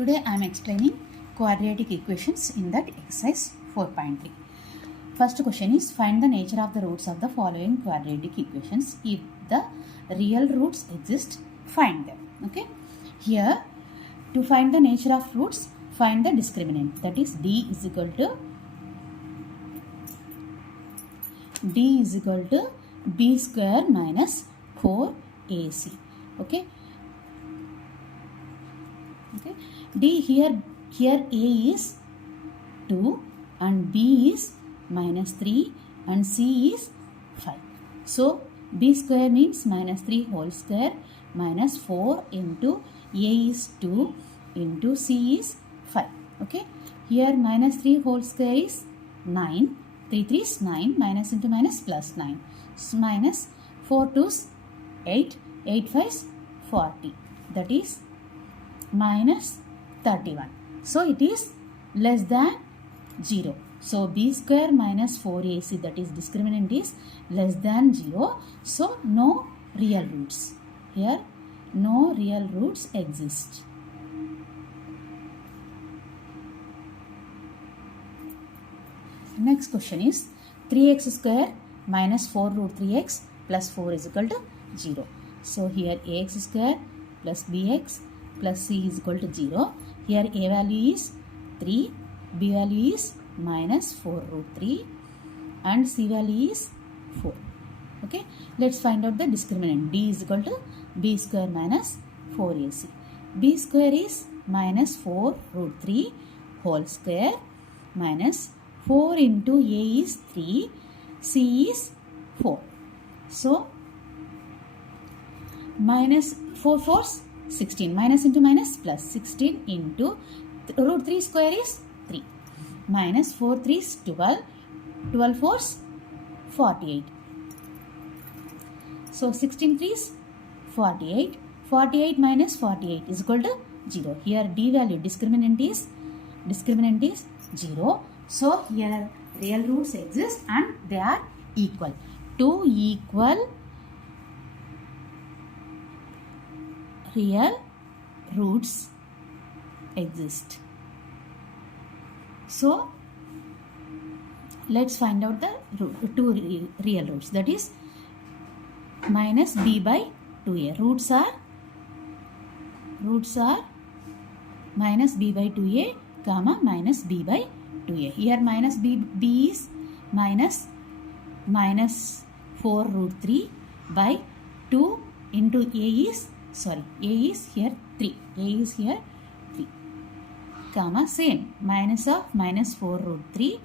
Today I am explaining quadratic equations in that exercise 4.3. First question is find the nature of the roots of the following quadratic equations. If the real roots exist, find them. Okay. Here to find the nature of roots, find the discriminant, that is d is equal to b square minus 4ac. Okay. D here a is 2 and b is minus 3 and c is 5. So b square means minus 3 whole square minus 4 into a is 2 into c is 5. Okay. Here minus 3 whole square is 9. 3 3 is 9, minus into minus plus 9. So minus 4 2 is 8, 8 5 is 40. That is minus 31. So it is less than 0. So b square minus 4ac, that is discriminant, is less than 0. So no real roots. Here no real roots exist. Next question is 3x square minus 4 root 3x plus 4 is equal to 0. So here ax square plus bx plus c is equal to 0. Here a value is 3, b value is minus 4 root 3 and c value is 4. Okay. Let's find out the discriminant. D is equal to b square minus 4ac. B square is minus 4 root 3 whole square minus 4 into a is 3, c is 4. So minus 4 4's 16, minus into minus plus 16 into root 3 square is 3, minus 4 3 is 12, 12 4 is 48. So 16 3 is 48, 48 minus 48 is equal to 0. Here d value discriminant is 0. So here real roots exist and they are equal. Two equal real roots exist. So let's find out the two real roots, that is minus b by 2a. Roots are minus b by 2a comma minus b by 2a. Here minus b is minus 4 root 3 by 2 into a is here 3. A is here 3. Comma same. Minus of minus 4 root 3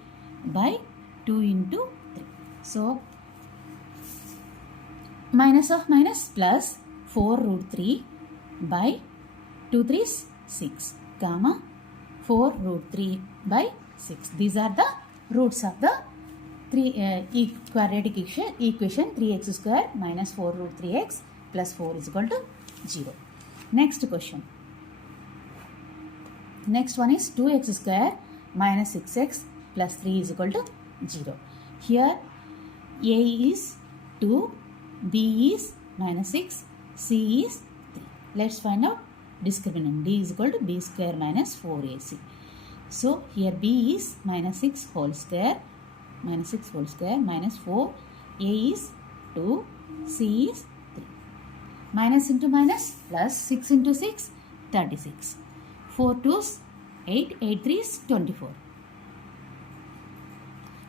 by 2 into 3. So minus of minus plus 4 root 3 by 2 3 is 6. Comma 4 root 3 by 6. These are the roots of the quadratic equation 3x square minus 4 root 3x plus 4 is equal to 0. Next question. Next one is 2x square minus 6x plus 3 is equal to 0. Here a is 2, b is minus 6, c is 3. Let's find out discriminant. D is equal to b square minus 4ac. So here b is minus 6 whole square minus 4, a is 2, c is 3. Minus into minus plus 6 into 6 36. 4 2's 8, 8 3 is 24.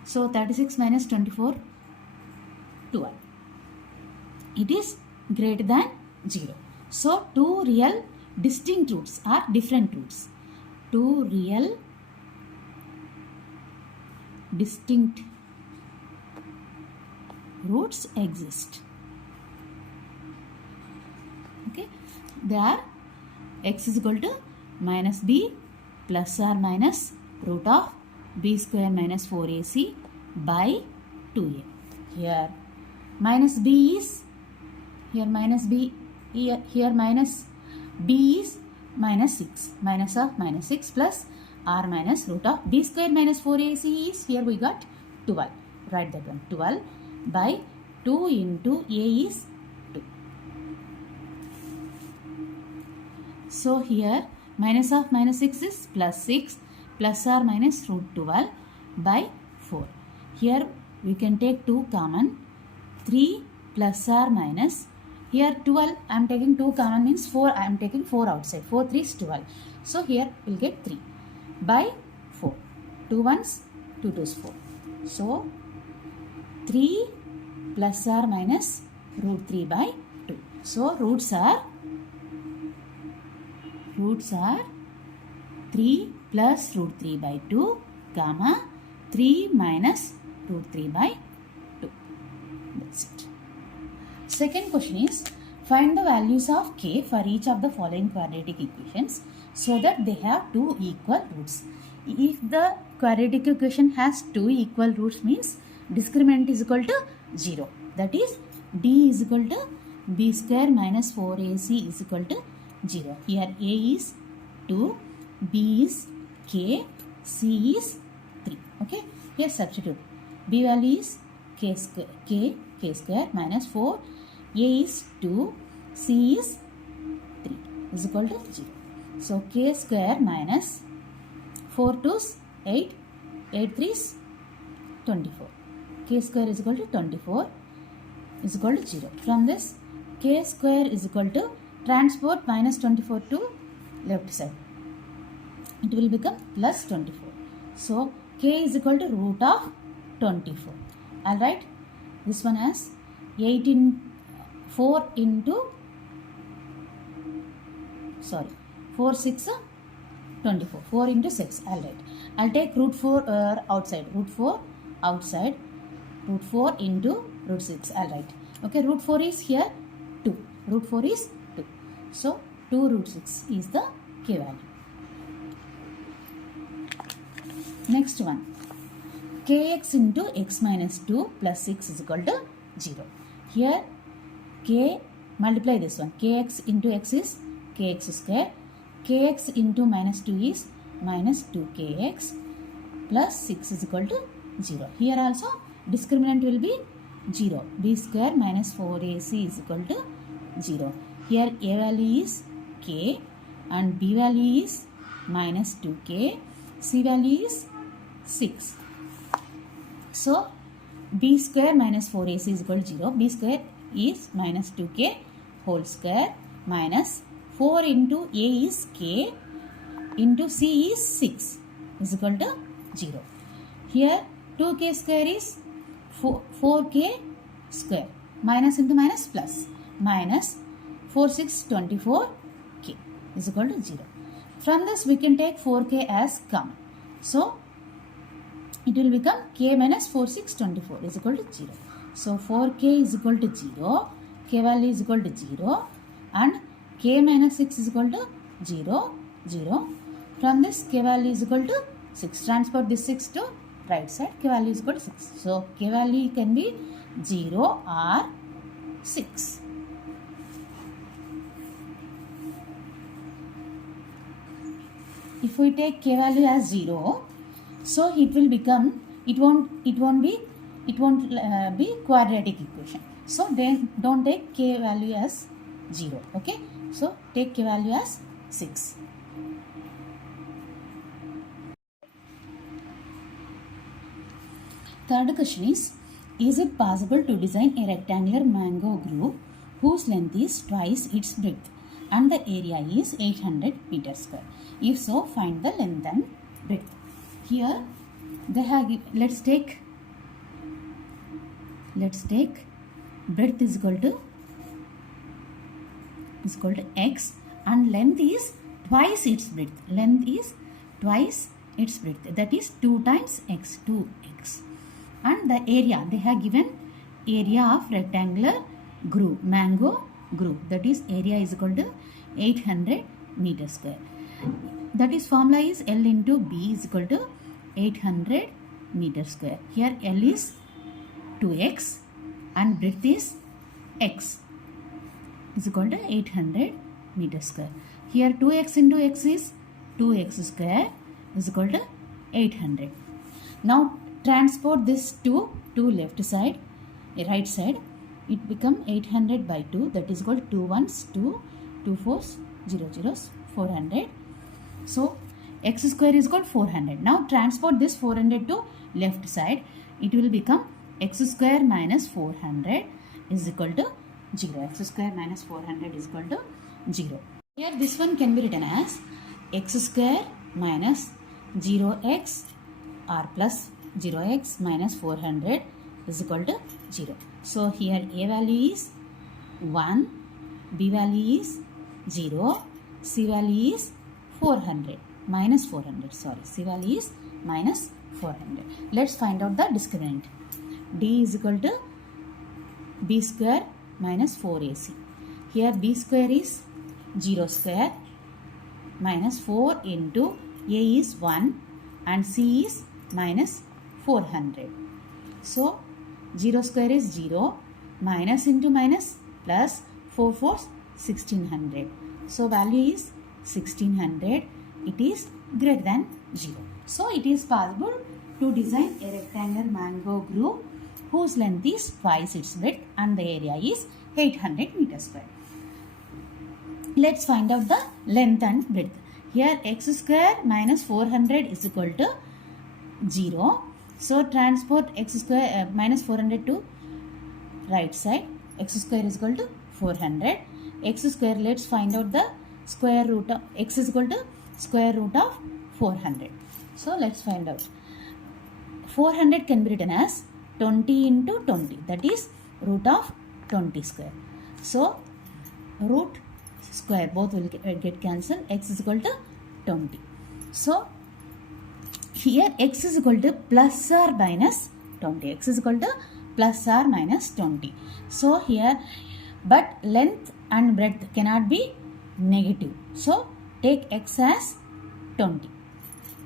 So 36 minus 24 12. It is greater than 0. So two real distinct roots are different roots. Two real distinct roots exist. Okay. They are x is equal to minus b plus or minus root of b square minus 4ac by 2a. Here minus b is here minus b is minus 6, minus of minus 6 plus r minus root of b square minus 4ac is, here we got 12. Write that one. 12 by 2 into a is 2. So here Minus of minus 6 is plus 6 plus or minus root 12 by 4. Here we can take 2 common. 3 plus or minus. Here 12 I am taking 2 common means 4 I am taking 4 outside. 4 3 is 12. So here we will get 3 by 4. 2 ones 2 2's 4. So 3 plus or minus root 3 by 2. So roots are 3 plus root 3 by 2 comma 3 minus root 3 by 2. That's it. Second question is, find the values of k for each of the following quadratic equations so that they have two equal roots. If the quadratic equation has two equal roots means discriminant is equal to 0. That is d is equal to b square minus 4ac is equal to 0. Here a is 2, b is k, c is 3. Okay. Here substitute. B value is k square minus 4. A is 2, C is 3 is equal to 0. So k square minus 4 2's 8, 8 3's 24. K square is equal to 24 is equal to 0. From this k square is equal to transport minus 24 to left side. It will become plus 24. So k is equal to root of 24. Alright. This one has 4 6 24. 4 into 6. Alright. I'll take root 4 outside. Root 4 outside. Root 4 into root 6. Alright. Okay. Root 4 is here 2. Root 4 is 2. So 2 root 6 is the k value. Next one. Kx into x minus 2 plus 6 is equal to 0. Here k, multiply this one. Kx into x is kx square. Kx into minus 2 is minus 2kx plus 6 is equal to 0. Here also discriminant will be 0. B square minus 4ac is equal to 0. Here a value is k and b value is minus 2k. C value is 6. So b square minus 4ac is equal to 0. B square is minus 2k whole square minus 4 into a is k into c is 6 is equal to 0. Here 2k square is 4k square. Minus into minus plus. Minus 4 6 24k is equal to 0. From this we can take 4k as common. So it will become k minus 4 6 24 is equal to 0. So 4k is equal to 0. K value is equal to 0. And k minus 6 is equal to 0, 0. From this k value is equal to 6. Transport this 6 to right side. K value is equal to 6. So k value can be 0 or 6. If we take k value as 0, so it will become, it won't be quadratic equation. So then don't take k value as 0. Okay. So take k value as 6. Third question is it possible to design a rectangular mango grove whose length is twice its breadth and the area is 800 meters square? If so, find the length and breadth. Here they have, let's take breadth is equal to x and length is twice its breadth. Length is twice its breadth, that is 2 times x, 2x. And the area, they have given area of rectangular grove, mango grove, that is area is equal to 800 meters square. That is formula is L into B is equal to 800 meters square. Here L is 2x and breadth is x is equal to 800 meters square. Here 2x into x is 2x square is equal to 800. Now transport this to left side, right side. It become 800 by 2, that is equal to 2 1s 2, 2 4s 0 0s 400. So x square is equal to 400. Now transport this 400 to left side. It will become x square minus 400 is equal to 0. X square minus 400 is equal to 0. Here this one can be written as x square minus 0x or plus 0x minus 400 is equal to 0. So here a value is 1, b value is 0, c value is 400, minus 400, sorry, c value is minus 400. Let's find out the discriminant. D is equal to b square minus 4ac. Here b square is 0 square minus 4 into a is 1 and c is minus 400. So 0 square is 0, minus into minus plus 4 4s 1600. So value is 1600. It is greater than 0. So it is possible to design a rectangular mango groove whose length is twice its width and the area is 800 meters square. Let's find out the length and width. Here x square minus 400 is equal to 0. So transport x square minus 400 to right side. X square is equal to 400. X square, let's find out the square root of x is equal to square root of 400. So let's find out. 400 can be written as 20 into 20, that is root of 20 square. So root square both will get cancelled. X is equal to 20. So here x is equal to plus or minus 20. X is equal to plus or minus 20. So here, but length and breadth cannot be negative. So take x as 20.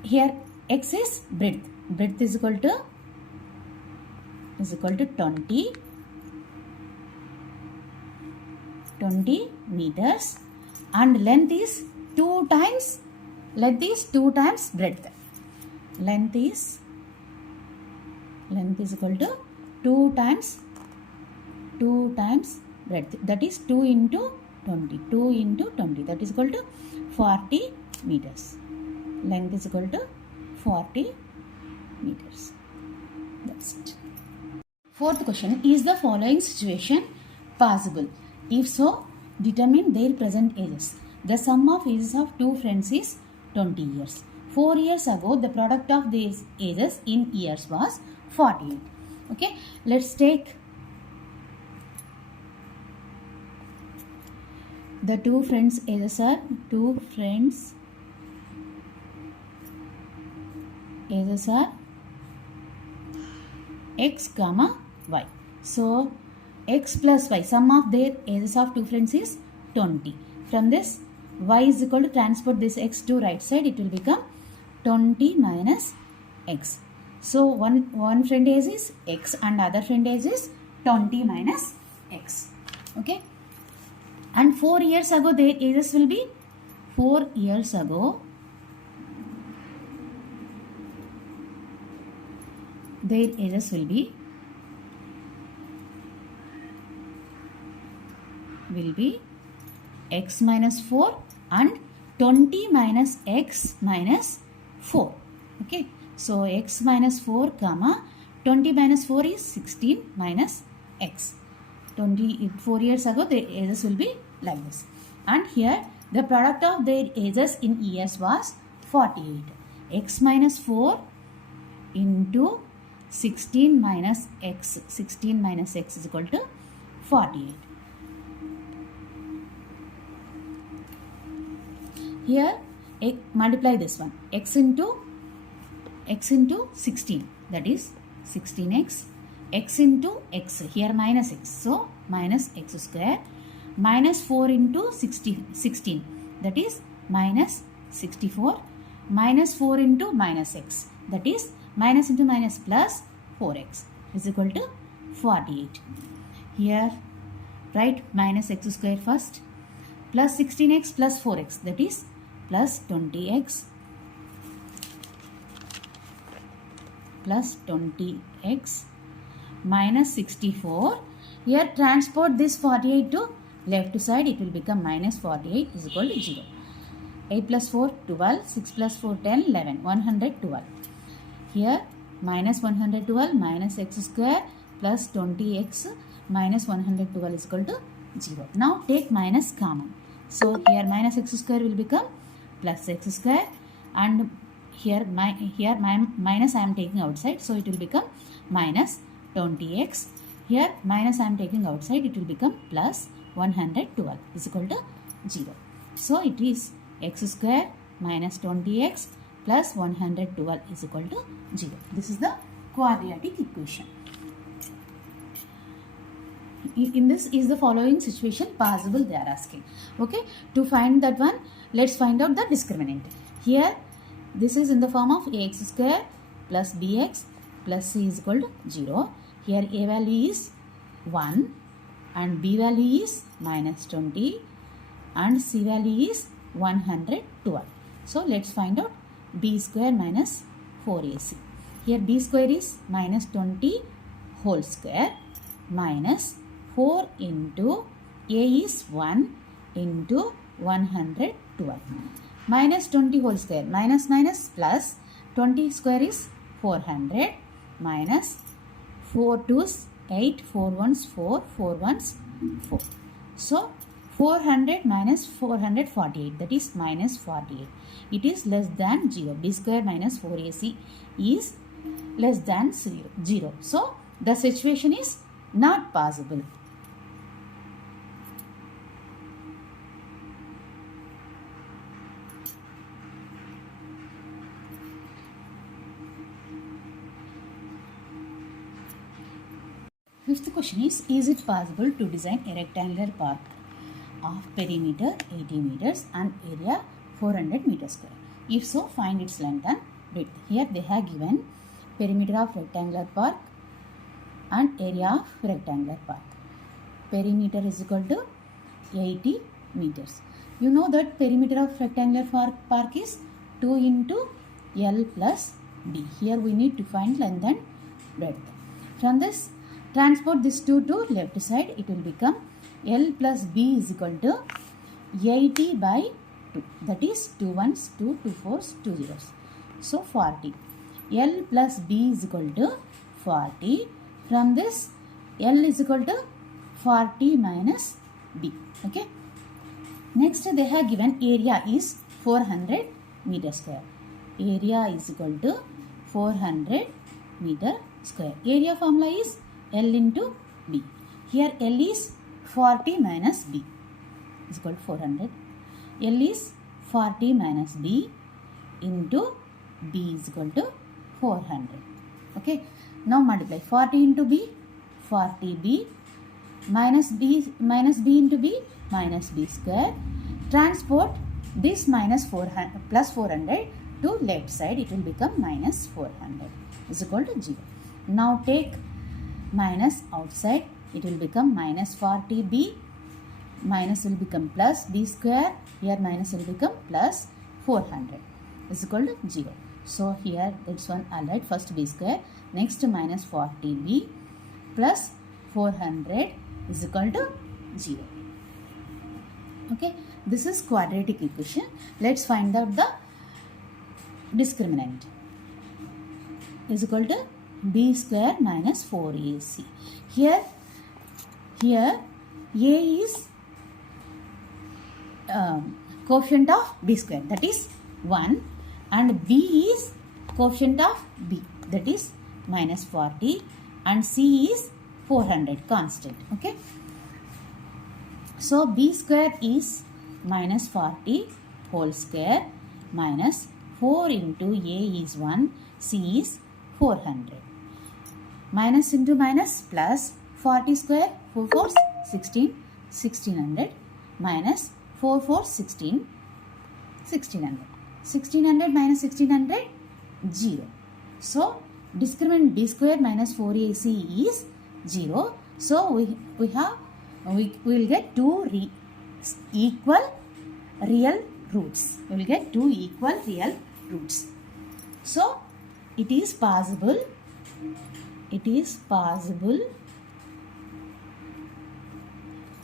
Here x is breadth. Breadth is equal to 20 meters and length is 2 times breadth. Length is equal to 2 times breadth, that is 2 into 20, that is equal to 40 meters. Length is equal to 40 meters. That's it. Fourth question, is the following situation possible? If so, determine their present ages. The sum of ages of two friends is 20 years. 4 years ago, the product of these ages in years was 48. Okay, let's take the two friends ages are x comma y. So x plus y, sum of their ages of two friends is 20. From this, y is equal to transport this x to right side, it will become 20 minus x. So one friend age is x and other friend age is 20 minus x. Okay. And 4 years ago their ages will be 4 years ago their ages will be x minus 4 and 20 minus x minus 4. Okay. So x minus 4 comma 20 minus 4 is 16 minus x. 4 years ago their ages will be like this. And here the product of their ages in years was 48. X minus 4 into 16 minus x. 16 minus x is equal to 48. Here multiply this one. X into 16, that is 16x. X into x, here minus x, so minus x square, minus 4 into 16, that is minus 64, minus 4 into minus x, that is minus into minus plus 4x is equal to 48. Here write minus x square first, plus 16x plus 4x, that is plus 20x plus 20x minus 64. Here transport this 48 to left side, it will become minus 48 is equal to 0. 8 plus 4, 12. 6 plus 4, 10, 11. 112. Here minus 112 minus x square plus 20x minus 112 is equal to 0. Now take minus common. So here minus x square will become plus x square, and here minus I am taking outside, so it will become minus 20x. Here minus I am taking outside, it will become plus 112 is equal to 0. So it is x square minus 20x plus 112 is equal to 0. This is the quadratic equation. In this is the following situation possible they are asking. Okay, to find that one, let's find out the discriminant. Here this is in the form of ax square plus bx plus c is equal to 0. Here a value is 1 and b value is minus 20 and c value is 112. So let's find out b square minus 4ac. Here b square is minus 20 whole square minus 4 into a is 1 into 112. Minus 20 whole square, minus minus plus 20 square is 400 minus 4 2's 8, 4 1's 4, 4 1's 4. So 400 minus 448, that is minus 48. It is less than 0. B square minus 4ac is less than 0. So the situation is not possible. Fifth question is it possible to design a rectangular park of perimeter 80 meters and area 400 meters square? If so, find its length and width. Here they have given perimeter of rectangular park and area of rectangular park. Perimeter is equal to 80 meters. You know that perimeter of rectangular park is 2 into L plus B. Here we need to find length and breadth. From this, transport this 2 to left side, it will become L plus B is equal to 80 by 2. That is 2 1's, 2 4's, 2 0's. So 40. L plus B is equal to 40. From this, L is equal to 40 minus B. Okay. Next, they have given area is 400 meter square. Area is equal to 400 meter square. Area formula is L into B. Here L is 40 minus B is equal to 400. L is 40 minus B into B is equal to 400. Okay. Now multiply 40 into B, 40B minus B into B minus B square. Transport this minus 400 plus 400 to left side, it will become minus 400 is equal to 0. Now take minus outside, it will become minus 40B, minus will become plus B square, here minus will become plus 400 is equal to 0. So here that's one, I'll write first B square, next minus 40B plus 400 is equal to 0. Okay, this is quadratic equation. Let's find out the discriminant is equal to B square minus 4AC. Here A is coefficient of B square, that is 1, and B is coefficient of B, that is minus 40, and C is 400 constant. Okay. So B square is minus 40 whole square minus 4 into A is 1, C is 400. Minus into minus plus 40 square, 4 4's 16, 1600 minus 4 4 16, 1600. 1600 minus 1600, 0. So discriminant B square minus 4AC is 0. So we will get two equal real roots. We will get two equal real roots. So it is possible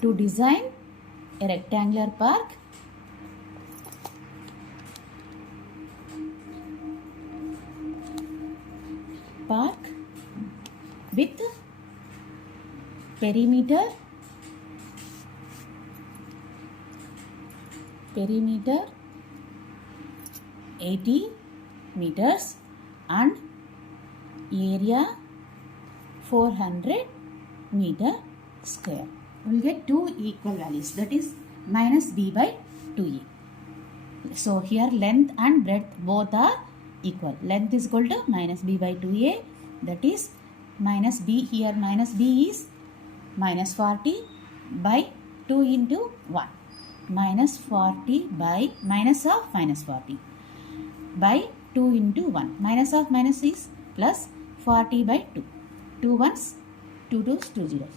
to design a rectangular park park with perimeter 80 meters and area 400 meter square. We will get two equal values, that is minus b by 2a. So here length and breadth both are equal. Length is equal to minus b by 2a, that is minus b, here minus b is minus 40 by 2 into 1. Minus 40 by minus of minus 40 by 2 into 1. Minus of minus is plus 40 by 2. 2 ones, 2 twos, 2 zeros.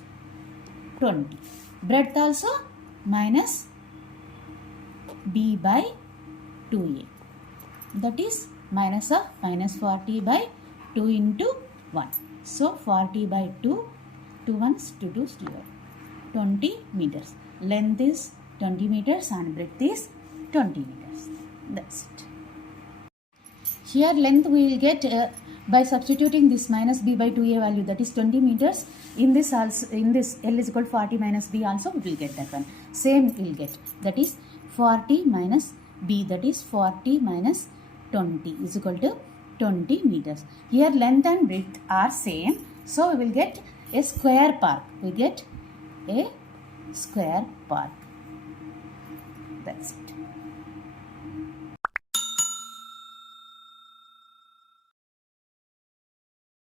20. Breadth also minus b by 2a. That is minus of minus 40 by 2 into 1. So 40 by 2, 2 ones, 2 twos, 2 zeros. 20 meters. Length is 20 meters and breadth is 20 meters. That's it. Here length we will get by substituting this minus b by 2a value, that is 20 meters. In this also, in this L is equal to 40 minus b also we will get that one. Same we will get, that is 40 minus b, that is 40 minus 20 is equal to 20 meters. Here length and breadth are same. So we will get a square park. We get a square park. That's it.